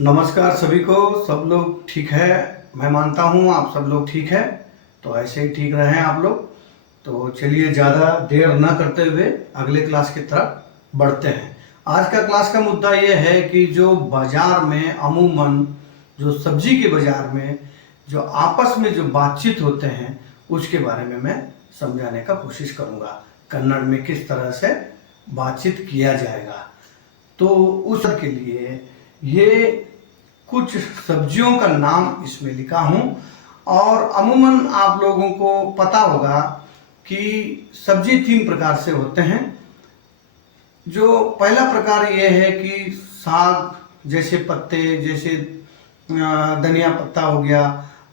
नमस्कार सभी को। सब लोग ठीक है? मैं मानता हूँ आप सब लोग ठीक है, तो ऐसे ही ठीक रहें आप लोग। तो चलिए ज़्यादा देर न करते हुए अगले क्लास की तरफ बढ़ते हैं। आज का क्लास का मुद्दा ये है कि जो बाज़ार में अमूमन जो सब्जी के बाज़ार में जो आपस में जो बातचीत होते हैं उसके बारे में मैं समझाने का कोशिश करूँगा। कन्नड़ में किस तरह से बातचीत किया जाएगा, तो उस के लिए ये कुछ सब्जियों का नाम इसमें लिखा हूँ। और अमूमन आप लोगों को पता होगा कि सब्जी 3 प्रकार से होते हैं। जो पहला प्रकार ये है कि साग जैसे पत्ते, जैसे धनिया पत्ता हो गया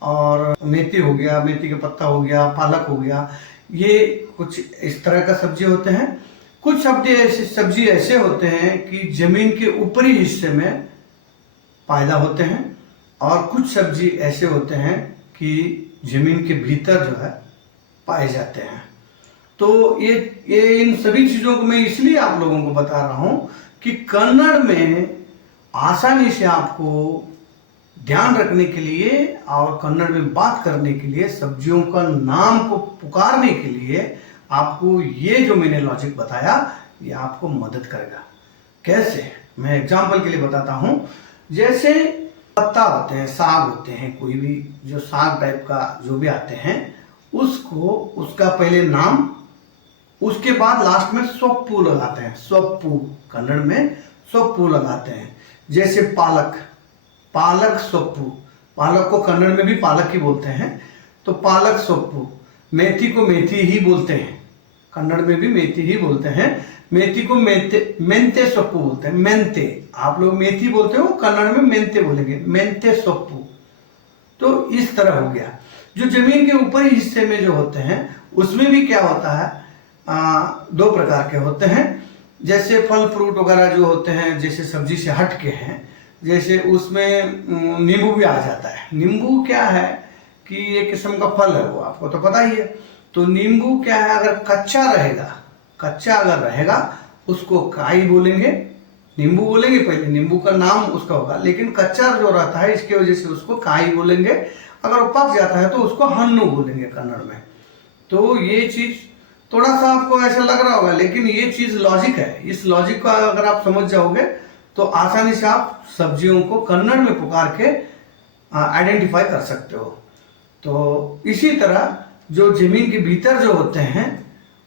और मेथी हो गया, मेथी का पत्ता हो गया, पालक हो गया, ये कुछ इस तरह का सब्जी होते हैं। कुछ सब्जी ऐसे होते हैं कि जमीन के ऊपरी हिस्से में पैदा होते हैं, और कुछ सब्जी ऐसे होते हैं कि जमीन के भीतर जो है पाए जाते हैं। तो ये इन सभी चीज़ों को मैं इसलिए आप लोगों को बता रहा हूँ कि कन्नड़ में आसानी से आपको ध्यान रखने के लिए और कन्नड़ में बात करने के लिए, सब्जियों का नाम को पुकारने के लिए आपको ये जो मैंने लॉजिक बताया ये आपको मदद करेगा। कैसे? मैं एग्जांपल के लिए बताता हूँ। जैसे पत्ता होते हैं, साग होते हैं, कोई भी जो साग टाइप का जो भी आते हैं उसको, उसका पहले नाम, उसके बाद लास्ट में सोप्पू लगाते हैं। सोप्पू कन्नड़ में सोप्पू लगाते हैं। जैसे पालक, पालक सोप्पू, पालक को कन्नड़ में भी पालक ही बोलते हैं, तो पालक सोप्पू। मेथी को मेथी ही बोलते हैं, कन्नड़ में भी मेथी ही बोलते हैं। मेथी को मेंते सोप्पू बोलते हैं। मेंते, आप लोग मेथी बोलते हो, कन्नड़ में मेंते बोलेंगे, मेंते सोप्पू। तो इस तरह हो गया। जो जमीन के ऊपरी हिस्से में जो होते हैं उसमें भी क्या होता है, 2 प्रकार के होते हैं। जैसे फल फ्रूट वगैरह जो होते हैं, जैसे सब्जी से हट के हैं, जैसे उसमें नींबू भी आ जाता है। नींबू क्या है कि एक किस्म का फल है, वो आपको तो पता ही है। तो नींबू क्या है, अगर कच्चा रहेगा, कच्चा अगर रहेगा उसको काई बोलेंगे, नींबू बोलेंगे पहले, नींबू का नाम उसका होगा, लेकिन कच्चा जो रहता है इसके वजह से उसको काई बोलेंगे। अगर वो पक जाता है तो उसको हन्नू बोलेंगे कन्नड़ में। तो ये चीज थोड़ा सा आपको ऐसा लग रहा होगा, लेकिन ये चीज लॉजिक है। इस लॉजिक को अगर आप समझ जाओगे तो आसानी से आप सब्जियों को कन्नड़ में पुकार के आइडेंटिफाई कर सकते हो। तो इसी तरह जो जमीन के भीतर जो होते हैं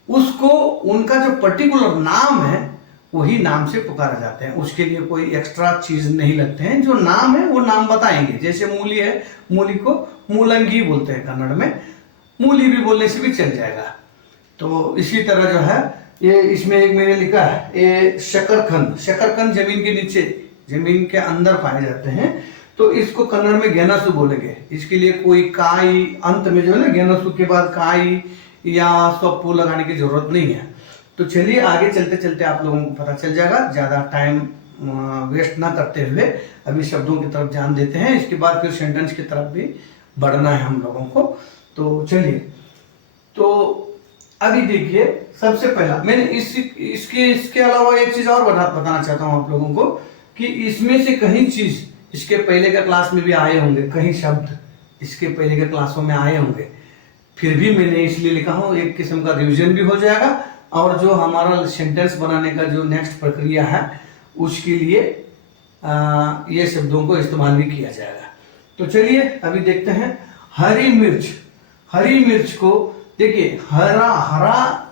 उसको, उनका जो पर्टिकुलर नाम है वही नाम से पुकारे जाते हैं। उसके लिए कोई एक्स्ट्रा चीज नहीं लगते हैं, जो नाम है वो नाम बताएंगे। जैसे मूली है, मूली को मूलंगी बोलते हैं कन्नड़ में, मूली भी बोलने से भी चल जाएगा। तो इसी तरह जो है ये इसमें एक मैंने लिखा है, ये शकरकंद, शकरकंद जमीन के नीचे, जमीन के अंदर पाए जाते हैं, तो इसको कन्नड़ में गेनसु बोलेंगे। इसके लिए कोई काई अंत में जो है ना, गेनसु के बाद काई या सोप्पू लगाने की जरूरत नहीं है। तो चलिए आगे चलते चलते आप लोगों को पता चल जाएगा। ज़्यादा टाइम वेस्ट ना करते हुए अभी शब्दों की तरफ ध्यान देते हैं, इसके बाद फिर सेंटेंस की तरफ भी बढ़ना है हम लोगों को। तो चलिए, तो अभी देखिए, सबसे पहला मैंने इसके अलावा एक चीज़ और बताना चाहता हूँ आप लोगों को कि इसमें से कहीं चीज़ इसके पहले का क्लास में भी आए होंगे, कहीं शब्द इसके पहले के क्लासों में आए होंगे, फिर भी मैंने इसलिए लिखा हूँ, एक किस्म का रिवीजन भी हो जाएगा और जो हमारा सेंटेंस बनाने का जो नेक्स्ट प्रक्रिया है उसके लिए ये शब्दों को इस्तेमाल भी किया जाएगा। तो चलिए अभी देखते हैं। हरी मिर्च, हरी मिर्च को देखिए, हरा, हरा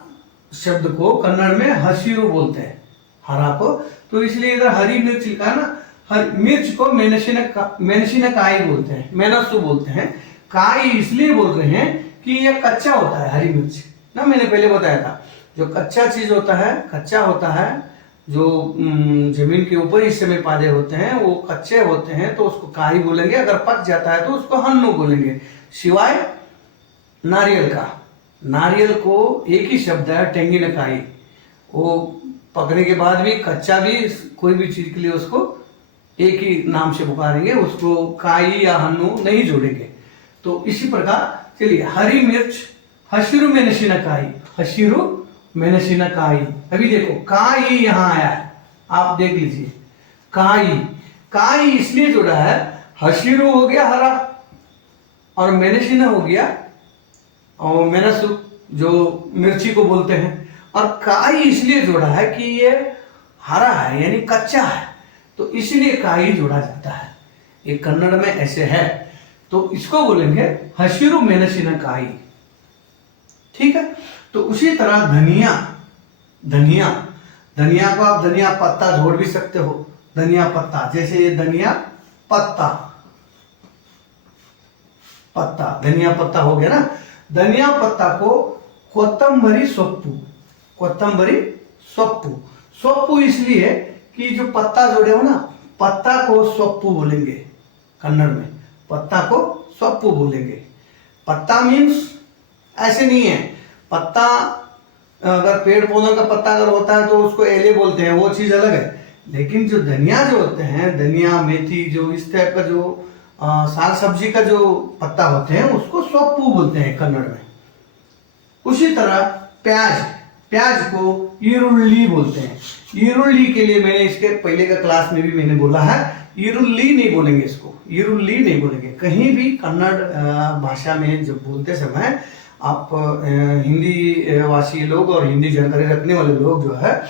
शब्द को कन्नड़ में हसीरू बोलते हैं, हरा को। तो इसलिए इधर हरी मिर्च लिखा है ना। मिर्च को मेनशिनकाई बोलते हैं, मेनसु बोलते हैं। काई इसलिए बोल रहे हैं कि यह कच्चा होता है, हरी मिर्च ना, मैंने पहले बताया था। जो कच्चा चीज होता है, कच्चा होता है, जो जमीन के ऊपर हिस्से में पौधे होते हैं वो कच्चे होते हैं, तो उसको काई बोलेंगे। अगर पक जाता है तो उसको हन्नू बोलेंगे। सिवाय नारियल का, नारियल को एक ही शब्द है टेंगिनकाई, वो पकने के बाद भी, कच्चा भी, कोई भी चीज के लिए उसको एक ही नाम से पुकारेंगे, उसको काई या हन्नू नहीं जोड़ेंगे। तो इसी प्रकार चलिए, हरी मिर्च हशिरु मेनशिनकाई, हशिरु मेनशिनकाई। अभी देखो काई यहाँ आया है, आप देख लीजिए, काई, काई इसलिए जोड़ा है, हशिरू हो गया हरा और मेनेशिना हो गया और मेनासु जो मिर्ची को बोलते हैं, और काई इसलिए जोड़ा है कि ये हरा है यानी कच्चा है, तो इसलिए काई जोड़ा जाता है। ये कन्नड़ में ऐसे है, तो इसको बोलेंगे हशिरू मेनसिना काई। ठीक है। तो उसी तरह धनिया, धनिया, धनिया को आप धनिया पत्ता जोड़ भी सकते हो, धनिया पत्ता, जैसे ये धनिया पत्ता, पत्ता धनिया पत्ता हो गया ना। धनिया पत्ता को कोतंबरी सोप्पू, कोतंबरी सोप्पू, सोप्पू इसलिए कि जो पत्ता जोड़े हो ना, पत्ता को सोप्पू बोलेंगे कन्नड़ में, पत्ता को सोप्पू बोलेंगे। पत्ता मीन्स ऐसे नहीं है, पत्ता अगर पेड़ पौधों का पत्ता अगर होता है तो उसको एले बोलते हैं, वो चीज अलग है। लेकिन जो धनिया जो होते हैं, धनिया मेथी जो इस टाइप का जो साग सब्जी का जो पत्ता होते हैं उसको सोप्पू बोलते हैं कन्नड़ में। उसी तरह प्याज, प्याज को ईरुल्ली बोलते हैं। ईरुल्ली के लिए मैंने इसके पहले का क्लास में भी मैंने बोला है, ईरुल्ली नहीं बोलेंगे इसको, ईरुल्ली नहीं बोलेंगे। कहीं भी कन्नड़ भाषा में जब बोलते समय आप हिंदी वासी लोग और हिंदी जानकारी रखने वाले लोग जो है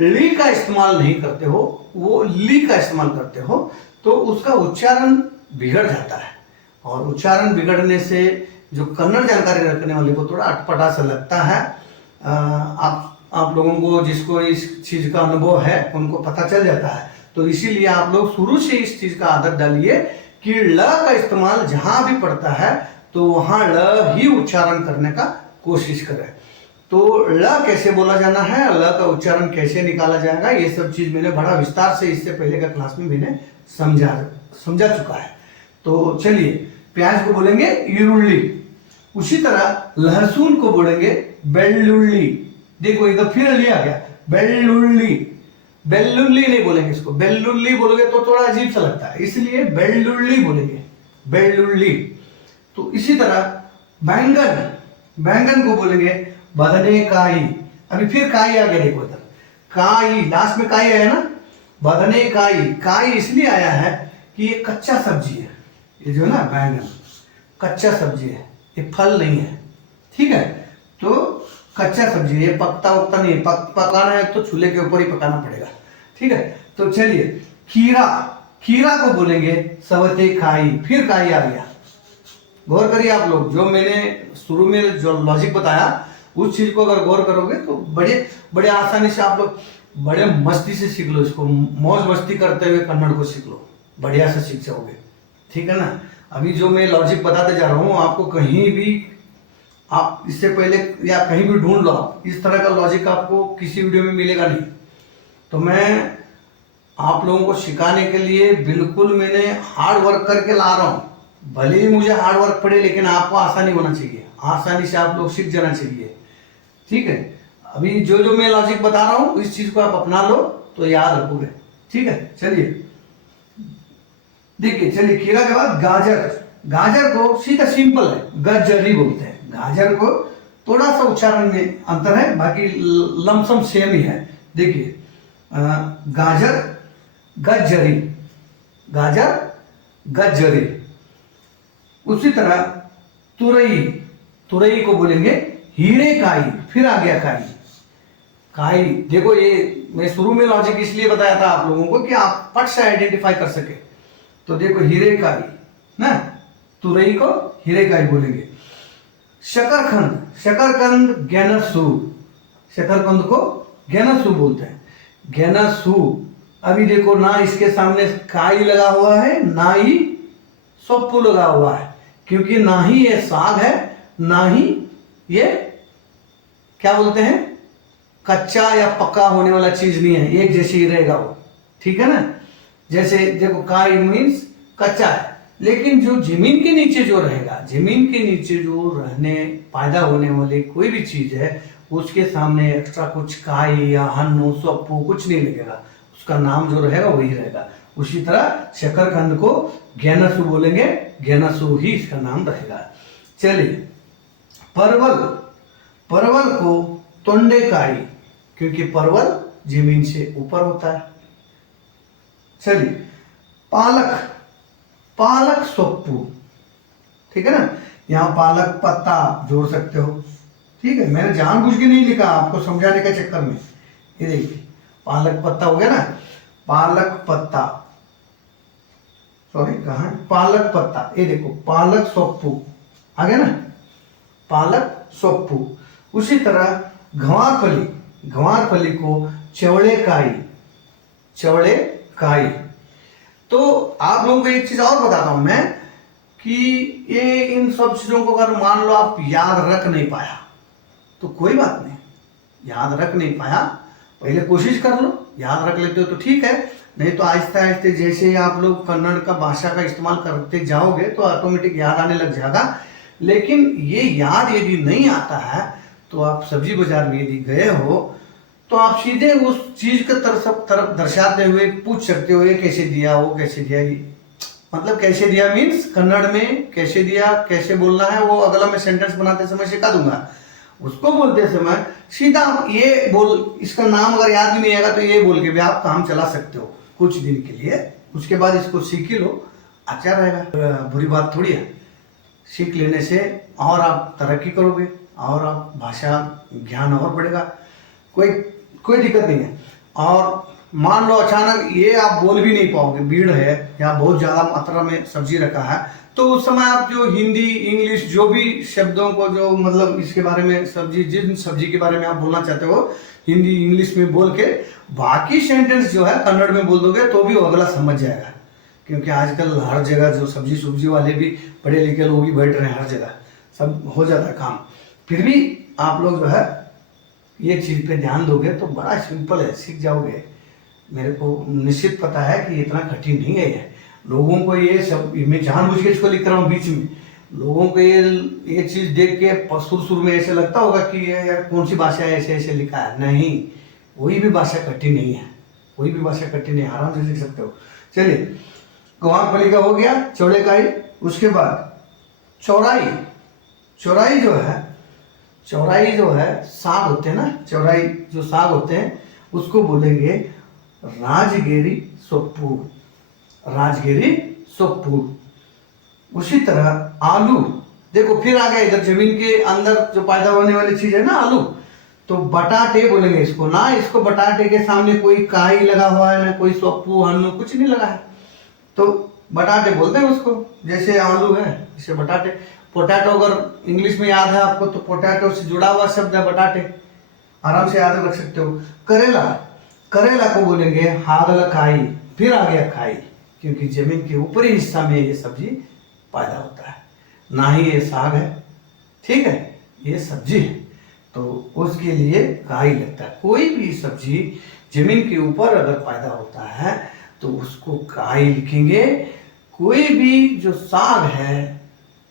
ली का इस्तेमाल नहीं करते हो, वो ली का इस्तेमाल करते हो, तो उसका उच्चारण बिगड़ जाता है। और उच्चारण बिगड़ने से जो कन्नड़ जानकारी रखने वाले को थोड़ा अटपटा सा लगता है। आप लोगों को जिसको इस चीज का अनुभव है उनको पता चल जाता है। तो इसीलिए आप लोग शुरू से इस चीज का आदत डालिए कि ल का इस्तेमाल जहां भी पड़ता है तो वहां ल ही उच्चारण करने का कोशिश करें। तो ल कैसे बोला जाना है, ल का उच्चारण कैसे निकाला जाएगा, ये सब चीज मैंने बड़ा विस्तार से इससे पहले का क्लास में मैंने समझा चुका है। तो चलिए, प्याज को बोलेंगे ईरुल्ली, उसी तरह लहसुन को बोलेंगे बेल्लुल्ली। देखो इधर फिर लिया गया बेल्लुल्ली, बेल्लुल्ली नहीं बोलेंगे इसको, बेल्लुल्ली बोलोगे तो थोड़ा अजीब सा लगता है, इसलिए बेल्लुल्ली बोलेंगे, बेल्लुल्ली। तो इसी तरह बैंगन, बैंगन को बोलेंगे बदनेकाई। अभी फिर काई आ गया, देखो इधर काई, लास्ट में काई आया ना, बदनेकाई। काई इसलिए आया है कि ये कच्चा सब्जी है, ये जो ना बैंगन कच्चा सब्जी है, ये फल नहीं है। ठीक है, तो कच्चा सब्जी है, ये पकता उकता नहीं, पकाना है तो चूल्हे के ऊपर ही पकाना पड़ेगा। ठीक है, तो चलिए खीरा, खीरा को बोलेंगे सवते काई। फिर काई आ गया, गौर करिए आप लोग, जो मैंने शुरू में जो लॉजिक बताया उस चीज को अगर गौर करोगे तो बड़े बड़े आसानी से आप लोग बड़े मस्ती से सीख लो इसको, मौज मस्ती करते हुए कन्नड़ को सीख लो, बढ़िया से सीख जाओगे। ठीक है ना। अभी जो मैं लॉजिक बताते जा रहा हूँ आपको कहीं भी, आप इससे पहले या कहीं भी ढूंढ लो, आप इस तरह का लॉजिक आपको किसी वीडियो में मिलेगा नहीं। तो मैं आप लोगों को सिखाने के लिए बिल्कुल मैंने हार्ड वर्क करके ला रहा हूँ। भले ही मुझे हार्ड वर्क पड़े, लेकिन आपको आसानी होना चाहिए, आसानी से आप लोग सीख जाना चाहिए। ठीक है, अभी जो जो मैं लॉजिक बता रहा हूँ इस चीज को आप अपना लो तो याद रखोगे। ठीक है, चलिए देखिए, चलिए खीरा के बाद गाजर, गाजर को सीधा सिंपल है गजरी बोलते हैं। गाजर को थोड़ा सा उच्चारण में अंतर है, बाकी लमसम सेम ही है। देखिए गाजर गजरी, गाजर गजरी। उसी तरह तुरई, तुरई को बोलेंगे हीरे काई। फिर आ गया काई, काई। देखो ये मैं शुरू में लॉजिक इसलिए बताया था आप लोगों को कि आप फट से आइडेंटिफाई कर सके। तो देखो हीरे काई ना, तुरई को हीरे काई बोलेंगे। शकरकंद, शकरकंद गेनसू, शकरकंद को गेनसू बोलते हैं, गेनसू। अभी देखो ना इसके सामने काई लगा हुआ है, ना ही सोप्पू लगा हुआ है, क्योंकि ना ही ये साग है, ना ही ये क्या बोलते हैं कच्चा या पक्का होने वाला चीज नहीं है, एक जैसे ही रहेगा वो। ठीक है ना। जैसे देखो काई मीन्स कच्चा है, लेकिन जो जमीन के नीचे जो रहेगा, जमीन के नीचे जो रहने पैदा होने वाली कोई भी चीज है उसके सामने एक्स्ट्रा कुछ काई या हन्नू सोप्पू कुछ नहीं लगेगा, उसका नाम जो रहेगा वही रहेगा। उसी तरह शकरकंद को गेनसू बोलेंगे, गेनसू ही इसका नाम रहेगा। चलिए परवल, परवल को तोंडेकाई, क्योंकि परवल जमीन से ऊपर होता है। चलिए पालक, पालक सोप्पू, ठीक है ना। यहाँ पालक पत्ता जोड़ सकते हो, ठीक है। मैंने जानबूझ के नहीं लिखा आपको समझाने के चक्कर में। ये देखिए पालक पत्ता हो गया ना, पालक पत्ता, सॉरी कहाँ है, पालक पत्ता, ये देखो पालक सोप्पू आ गया ना, पालक सोप्पू। उसी तरह गंवारफली, गंवारफली को चवड़े काई, चवड़े काई। तो आप लोगों को एक चीज और बताता हूं मैं कि ये इन सब चीजों को अगर मान लो आप याद रख नहीं पाया तो कोई बात नहीं, याद रख नहीं पाया पहले कोशिश कर लो, याद रख लेते हो तो ठीक है, नहीं तो आहिस्ते आहिस्ते जैसे आप लोग कन्नड़ का भाषा का इस्तेमाल करते जाओगे तो ऑटोमेटिक याद आने लग जाएगा। लेकिन ये याद यदि नहीं आता है तो आप सब्जी बाजार में यदि गए हो तो आप सीधे उस चीज के तरफ दर्शाते हुए पूछ सकते हो ये कैसे दिया, वो कैसे दिया, मतलब कैसे दिया मीन्स कन्नड़ में कैसे दिया, कैसे बोलना है वो अगला मैं सेंटेंस बनाते समय सिखा दूंगा। उसको बोलते समय सीधा ये बोल, इसका नाम अगर याद भी नहीं आएगा तो ये बोल के भी आप काम चला सकते हो कुछ दिन के लिए, उसके बाद इसको सीख ही लो, अच्छा रहेगा, बुरी बात थोड़ी है। सीख लेने से और आप तरक्की करोगे और आप भाषा ज्ञान और बढ़ेगा, कोई दिक्कत नहीं है। और मान लो अचानक ये आप बोल भी नहीं पाओगे, भीड़ है या बहुत ज़्यादा मात्रा में सब्जी रखा है, तो उस समय आप जो हिंदी इंग्लिश जो भी शब्दों को जो मतलब इसके बारे में सब्जी, जिन सब्जी के बारे में आप बोलना चाहते हो हिंदी इंग्लिश में बोल के बाकी सेंटेंस जो है कन्नड़ में बोल दोगे तो भी वो अगला समझ जाएगा। क्योंकि आजकल हर जगह जो सब्जी वाले भी पढ़े लिखे लोग भी बैठ रहे हैं, हर जगह सब हो जाता है काम। फिर भी आप लोग जो है ये चीज़ पे ध्यान दोगे तो बड़ा सिंपल है, सीख जाओगे। मेरे को निश्चित पता है कि इतना कठिन नहीं है ये। लोगों को ये सब, मैं जानबूझ के इसको लिख रहा हूँ बीच में, लोगों को ये चीज़ देख के शुरू में ऐसे लगता होगा कि ये यार कौन सी भाषा है ऐसे ऐसे लिखा है। नहीं, कोई भी भाषा कठिन नहीं है, कोई भी भाषा कठिन नहीं, आराम से लिख सकते हो। चलिए गंवारफली का हो गया, चौड़े काई। उसके बाद चौराई, चौराई जो है, चौराई जो है साग होते हैं ना, चौराई जो साग होते हैं उसको बोलेंगे राजगिरी सोप्पू, राजगिरी सोप्पू। उसी तरह आलू, देखो फिर आ गया इधर जमीन के अंदर जो पैदा होने वाली चीज है ना आलू, तो बटाटे बोलेंगे इसको ना, इसको बटाटे के सामने कोई काई लगा हुआ है ना कोई सोप्पू हन्नू कुछ नहीं लगा है, तो बटाटे बोलते हैं उसको। जैसे आलू है जैसे बटाटे। पोटैटो अगर इंग्लिश में याद है आपको तो पोटैटो से जुड़ा हुआ शब्द है बटाटे, आराम से याद रख सकते हो। करेला, करेला को बोलेंगे हागलकाई, फिर आ गया खाई, क्योंकि जमीन के ऊपरी हिस्सा में ये सब्जी पैदा होता है, ना ही ये साग है, ठीक है, ये सब्जी है, तो उसके लिए काई लगता है। कोई भी सब्जी जमीन के ऊपर अगर पैदा होता है तो उसको काई लिखेंगे। कोई भी जो साग है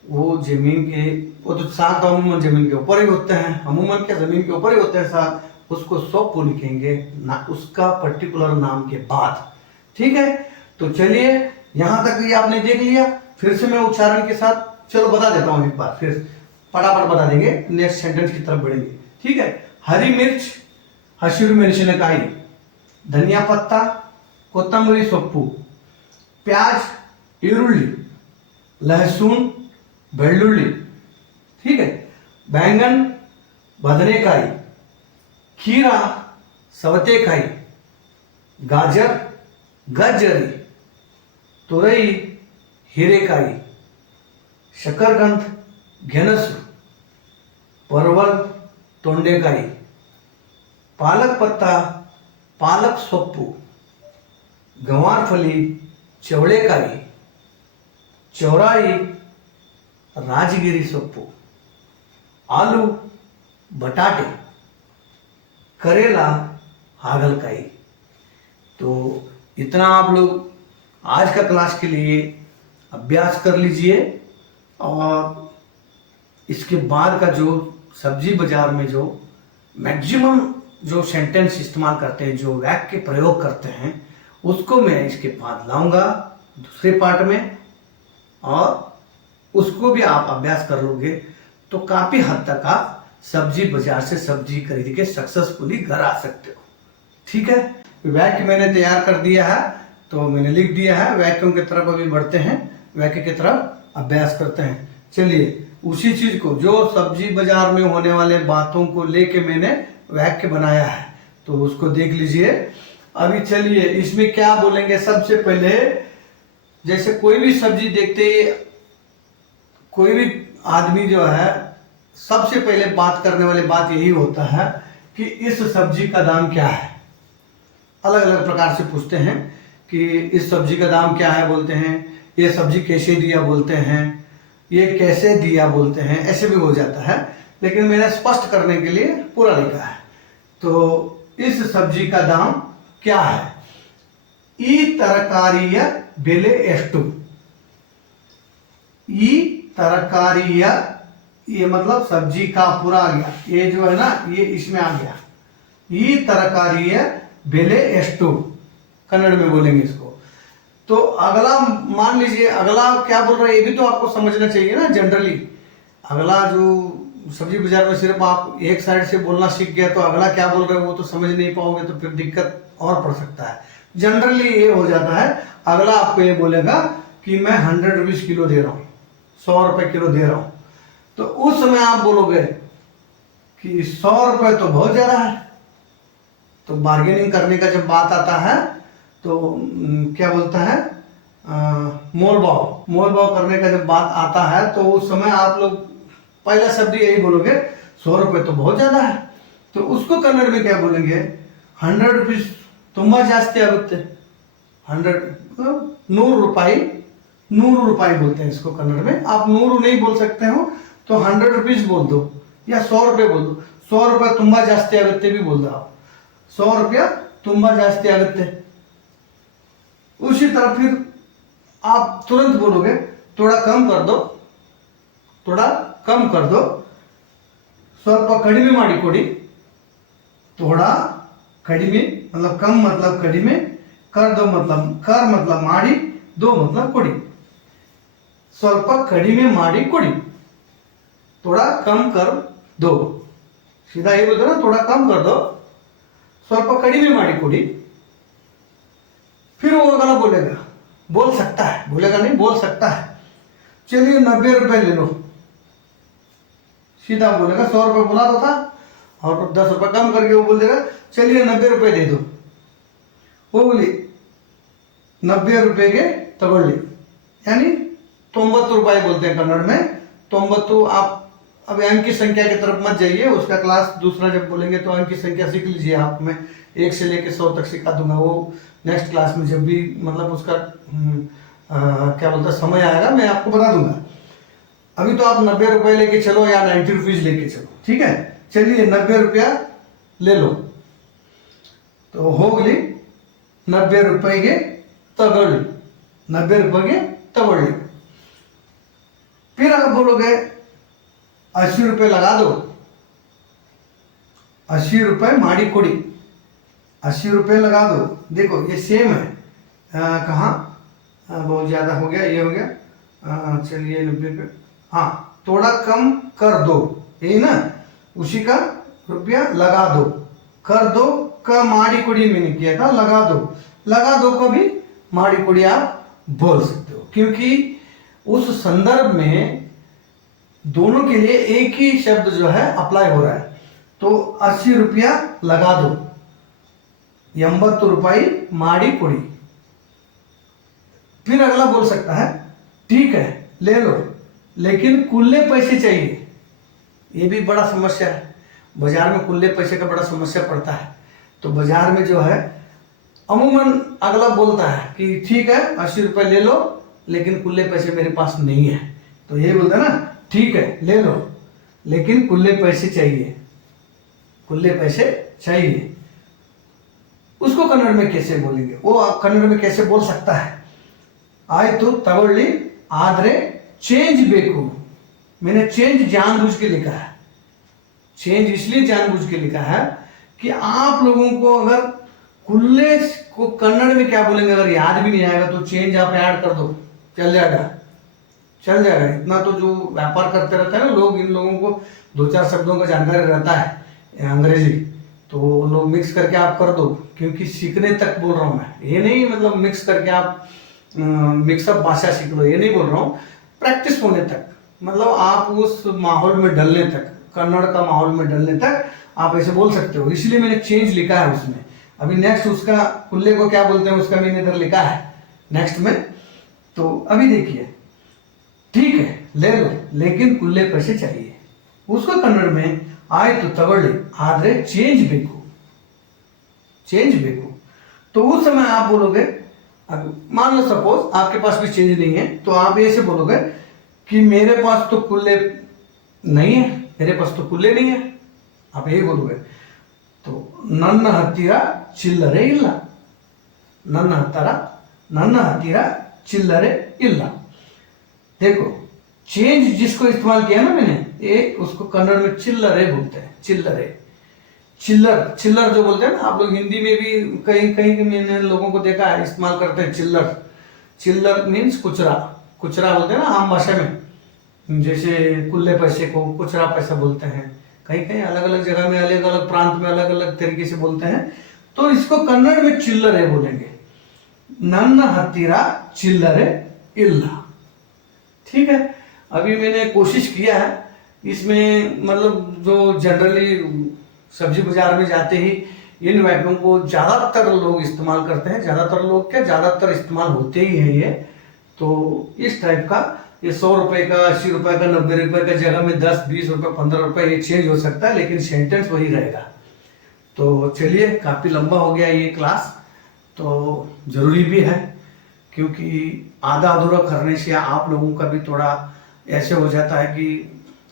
वो जमीन के, वो तो साग तो अमूमन जमीन के ऊपर ही होते हैं, अमूमन क्या जमीन के ऊपर ही होते हैं साग, उसको सोप्पू लिखेंगे ना उसका पर्टिकुलर नाम के बाद, ठीक है। तो चलिए यहाँ तक ये आपने देख लिया, फिर से मैं उच्चारण के साथ चलो बता देता हूँ एक बार, फिर फटाफट बता देंगे, नेक्स्ट सेंटेंस की तरफ बढ़ेंगे, ठीक है। हरी मिर्च हसिरू मेणसिनकाई, धनिया पत्ता कोतंबरी सोप्पू, प्याज इरुल्ली, लहसुन बेल्लुल्ली, ठीक है, बैंगन बदनेकाई, खीरा सवतेकाई, गाजर गजरी, तुरई हिरेकाई, शकरकंद घेनसु, परवल तोंडेकाई, पालक पत्ता पालक सोप्पू, गंवारफली चवड़ेकाई, चौराई राजगिरी सोप्पू, आलू बटाटे, करेला हागलकाई। तो इतना आप लोग आज का क्लास के लिए अभ्यास कर लीजिए, और इसके बाद का जो सब्जी बाजार में जो मैक्सिमम जो सेंटेंस इस्तेमाल करते हैं, जो वाक्य प्रयोग करते हैं, उसको मैं इसके बाद लाऊंगा दूसरे पार्ट में, और उसको भी आप अभ्यास कर लोगे तो काफ़ी हद तक आप सब्जी बाजार से सब्जी खरीद के सक्सेसफुली घर आ सकते हो, ठीक है। वाक्य मैंने तैयार कर दिया है, तो मैंने लिख दिया है। वैक्यूम की तरफ अभी बढ़ते हैं, वाक्य की तरफ अभ्यास करते हैं। चलिए उसी चीज को, जो सब्जी बाजार में होने वाले बातों को लेके मैंने वाक्य बनाया है, तो उसको देख लीजिए। अभी चलिए इसमें क्या बोलेंगे। सबसे पहले जैसे कोई भी सब्जी देखते ही कोई भी आदमी जो है सबसे पहले बात करने वाली बात यही होता है कि इस सब्जी का दाम क्या है। अलग अलग प्रकार से पूछते हैं कि इस सब्जी का दाम क्या है बोलते हैं, ये सब्जी कैसे दिया बोलते हैं, ये कैसे दिया बोलते हैं, ऐसे भी हो जाता है। लेकिन मैंने स्पष्ट करने के लिए पूरा लिखा है। तो इस सब्जी का दाम क्या है। ಈ ತರಕಾರಿಯ ಬೆಲೆ ಎಷ್ಟು। ಈ तरकारिय, ये मतलब सब्जी का पूरा आ गया, ये जो है ना ये इसमें आ गया। ई तरकारिय बेले एष्टु, कन्नड़ में बोलेंगे इसको। तो अगला मान लीजिए, अगला क्या बोल रहा है ये भी तो आपको समझना चाहिए ना। जनरली अगला जो सब्जी बाजार में सिर्फ आप एक साइड से बोलना सीख गया तो अगला क्या बोल रहे हो वो तो समझ नहीं पाओगे, तो फिर दिक्कत और पड़ सकता है। जनरली ये हो जाता है, अगला आपको ये बोलेगा कि मैं 100 रुपीज किलो दे रहा हूँ, 100 रुपए किलो दे रहा हूँ। तो उस समय आप बोलोगे कि 100 रुपए तो बहुत ज्यादा है। तो बार्गेनिंग करने का जब बात आता है तो क्या बोलता है, मोल भाव करने का जब बात आता है तो उस समय आप लोग पहला शब्द यही बोलोगे 100 रुपए तो बहुत ज्यादा है। तो उसको कन्नड़ में क्या बोलेंगे, 100 रुपीज तुम्बा जास्ती आगुत्ते। 100 100 रुपये बोलते हैं इसको कन्नड़ में। आप 100 नहीं बोल सकते हो तो 100 रुपीज बोल दो या 100 रुपये बोल दो। 100 रुपये तुम्बा जास्ती आगुत्ते भी बोल दो आप, 100 रुपया तुम्बा जास्ती आगुत्ते। उसी तरह फिर आप तुरंत बोलोगे थोड़ा कम कर दो, थोड़ा कम कर दो, ಸ್ವಲ್ಪ ಕಡಿಮೆ ಮಾಡಿ ಕೊಡಿ। थोड़ा कಡಿಮೆ मतलब कम मतलब कडिमे, कर दो मतलब कर मतलब ಮಾಡಿ, दो मतलब ಕೊಡಿ। ಸ್ವಲ್ಪ ಕಡಿಮೆ ಮಾಡಿ ಕೊಡಿ, थोड़ा कम कर दो। सीधा ये बोलते ना, थोड़ा कम कर दो, ಸ್ವಲ್ಪ ಕಡಿಮೆ ಮಾಡಿ ಕೊಡಿ। फिर वो अगला बोलेगा, बोल सकता है, बोलेगा नहीं बोल सकता है, चलिए 90 रुपए ले लो। सीधा बोलेगा 100 रुपए बोला तो था और 10 रुपए कम करके वो बोल देगा चलिए 90 रुपए दे दो। वो बोली 90 रुपए के तगोली, यानी 90 रुपए बोलते हैं कन्नड़ में। 90, आप अब अंक की संख्या की तरफ मत जाइए, उसका क्लास दूसरा जब बोलेंगे तो अंक की संख्या सीख लीजिए आप। मैं 1 से लेकर 100 तक सिखा दूंगा, वो नेक्स्ट क्लास में जब भी मतलब उसका क्या बोलता समय आएगा मैं आपको बता दूंगा। अभी तो आप 90 रुपए लेके चलो या 90 रुपीज लेके चलो, ठीक है। चलिए 90 रुपया ले लो। तो होगली 90 रुपये तगड़ी, 90 रुपये तगड़ी। फिर आप बोलोगे 80 रुपये लगा दो, 80 रुपये माड़ी कोड़ी, 80 रुपये लगा दो। देखो ये सेम है, कहाँ बहुत ज़्यादा हो गया, ये हो गया। चलिए 90 पे, हाँ थोड़ा कम कर दो, यही ना, उसी का रुपया लगा दो, कर दो का माड़ी कोड़ी मैंने किया था, लगा दो को भी माड़ी कोड़ी आप बोल सकते हो, क्योंकि उस संदर्भ में दोनों के लिए एक ही शब्द जो है अप्लाई हो रहा है। तो 80 रुपया लगा दो, 80 रुपये माड़ी कोड़ी। फिर अगला बोल सकता है ठीक है ले लो, लेकिन कुल्ले पैसे चाहिए। ये भी बड़ा समस्या है, बाजार में कुल्ले पैसे का बड़ा समस्या पड़ता है। तो बाजार में जो है अमूमन अगला बोलता है कि ठीक है 80 रुपये ले लो, लेकिन कुल्ले पैसे मेरे पास नहीं है। तो ये बोलता है ना, ठीक है ले लो, लेकिन कुल्ले पैसे चाहिए, कुल्ले पैसे चाहिए। उसको कन्नड़ में कैसे बोलेंगे, वो कन्नड़ में कैसे बोल सकता है। आयतु तगोली आदरे चेंज बेकू। मैंने चेंज जानबूझ के लिखा है, चेंज इसलिए जानबूझ के लिखा है कि आप लोगों को अगर कुल्ले को कन्नड़ में क्या बोलेंगे अगर याद भी नहीं आएगा तो चेंज आप ऐड कर दो, चल जाएगा। इतना तो जो व्यापार करते रहते हैं ना लोग, इन लोगों को 2-4 शब्दों का जानकारी रहता है अंग्रेजी, तो लोग मिक्स करके आप कर दो, क्योंकि सीखने तक बोल रहा हूँ मैं, ये नहीं मतलब मिक्स करके आप मिक्सअप भाषा सीख लो, ये नहीं बोल रहा हूँ। प्रैक्टिस होने तक, मतलब आप उस माहौल में डलने तक, कन्नड़ का माहौल में डलने तक आप ऐसे बोल सकते हो। इसलिए मैंने चेंज लिखा है उसमें। अभी नेक्स्ट उसका कुल्ले को क्या बोलते हैं उसका मैंने इधर लिखा है नेक्स्ट में। तो अभी देखिए, ठीक है ले लो, लेकिन कुल्ले पैसे चाहिए। उसको कन्नड़ में आए तो तगड़े आದ್ರೆ चेंज बेकू, चेंज बेकू। तो उस समय आप बोलोगे, अब मान लो सपोज आपके पास भी चेंज नहीं है, तो आप ऐसे बोलोगे कि मेरे पास तो कुल्ले नहीं है, मेरे पास तो कुल्ले नहीं है, आप यही बोलोगे। तो ನನ್ನ ಹತ್ತಿರ ಚಿಲ್ಲರೆ ಇಲ್ಲ, ನನ್ನ ಹತ್ತಿರ चिल्लरे इल्ला। देखो चेंज जिसको इस्तेमाल किया ना मैंने, ये उसको कन्नड़ में चिल्लरे बोलते हैं, चिल्लरे। चिल्लर, चिल्लर जो बोलते हैं ना, आप लोग हिंदी में भी कहीं कहीं मैंने लोगों को देखा है इस्तेमाल करते हैं चिल्लर। चिल्लर मीन्स कुचरा, कुचरा बोलते हैं ना आम भाषा में। जैसे कुल्ले पैसे को कुचरा पैसा बोलते हैं, कहीं कहीं अलग अलग जगह में, अलग अलग प्रांत में अलग अलग तरीके से बोलते हैं। तो इसको कन्नड़ में चिल्लरे बोलेंगे, ನನ್ನ ಹತ್ತಿರ चिल्लरे इल्ला। ठीक है, अभी मैंने कोशिश किया है इसमें, मतलब जो जनरली सब्जी बाजार में जाते ही इन वैक्यूम को ज़्यादातर लोग इस्तेमाल करते हैं। ज़्यादातर लोग क्या, ज़्यादातर इस्तेमाल होते ही है ये। तो इस टाइप का ये 100 रुपए का, 80 रुपए का, 90 रुपए का जगह में 10, 20 रुपए, 15 रुपए ये चेंज हो सकता है, लेकिन सेंटेंस वही रहेगा। तो चलिए, काफ़ी लंबा हो गया ये क्लास, तो ज़रूरी भी है, क्योंकि आधा अधूरा करने से आप लोगों का भी थोड़ा ऐसे हो जाता है कि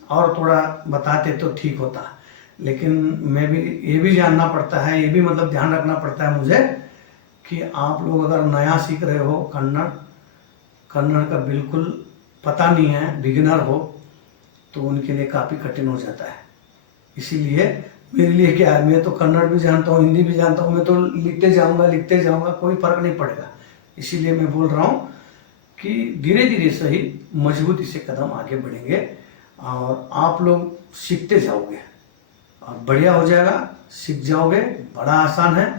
और थोड़ा बताते तो ठीक होता। लेकिन मैं भी ये भी जानना पड़ता है, ये भी मतलब ध्यान रखना पड़ता है मुझे कि आप लोग अगर नया सीख रहे हो कन्नड़, कन्नड़ का बिल्कुल पता नहीं है, बिगिनर हो, तो उनके लिए काफ़ी कठिन हो जाता है। इसीलिए मेरे लिए क्या है, मैं तो कन्नड़ भी जानता हूँ, हिंदी भी जानता हूँ, मैं तो लिखते जाऊँगा, कोई फर्क नहीं पड़ेगा। इसीलिए मैं बोल रहा हूँ कि धीरे धीरे सही मजबूती से कदम आगे बढ़ेंगे और आप लोग सीखते जाओगे और बढ़िया हो जाएगा, सीख जाओगे, बड़ा आसान है।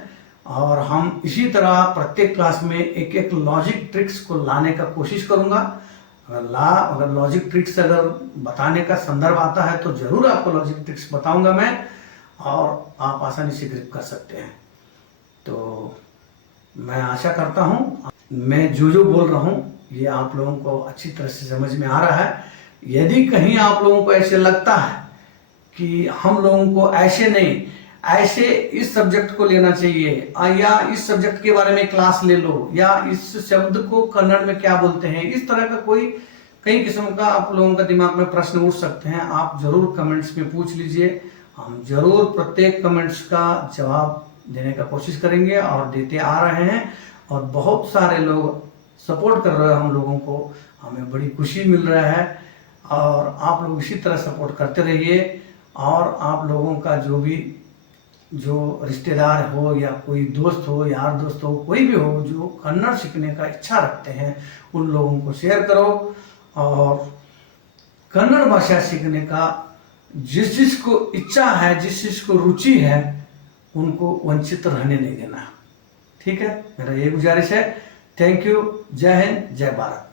और हम इसी तरह प्रत्येक क्लास में एक एक लॉजिक ट्रिक्स को लाने का कोशिश करूँगा। अगर लॉजिक ट्रिक्स अगर बताने का संदर्भ आता है तो ज़रूर आपको लॉजिक ट्रिक्स बताऊंगा मैं, और आप आसानी से ग्रिप कर सकते हैं। तो मैं आशा करता हूँ मैं जो बोल रहा हूँ ये आप लोगों को अच्छी तरह से समझ में आ रहा है। यदि कहीं आप लोगों को ऐसे लगता है कि हम लोगों को ऐसे नहीं, ऐसे इस सब्जेक्ट को लेना चाहिए, या इस सब्जेक्ट के बारे में क्लास ले लो, या इस शब्द को कन्नड़ में क्या बोलते हैं, इस तरह का कोई कई किस्म का आप लोगों का दिमाग में प्रश्न उठ सकते हैं, आप जरूर कमेंट्स में पूछ लीजिए। हम जरूर प्रत्येक कमेंट्स का जवाब देने का कोशिश करेंगे और देते आ रहे हैं, और बहुत सारे लोग सपोर्ट कर रहे हैं हम लोगों को, हमें बड़ी खुशी मिल रहा है। और आप लोग इसी तरह सपोर्ट करते रहिए, और आप लोगों का जो रिश्तेदार हो या कोई दोस्त हो, यार दोस्त हो, कोई भी हो जो कन्नड़ सीखने का इच्छा रखते हैं, उन लोगों को शेयर करो। और कन्नड़ भाषा सीखने का जिस जिसको इच्छा है, जिस जिसको रुचि है, उनको वंचित रहने नहीं देना। ठीक है, मेरा ये गुजारिश है। Thank you. जय हिंद, जय भारत।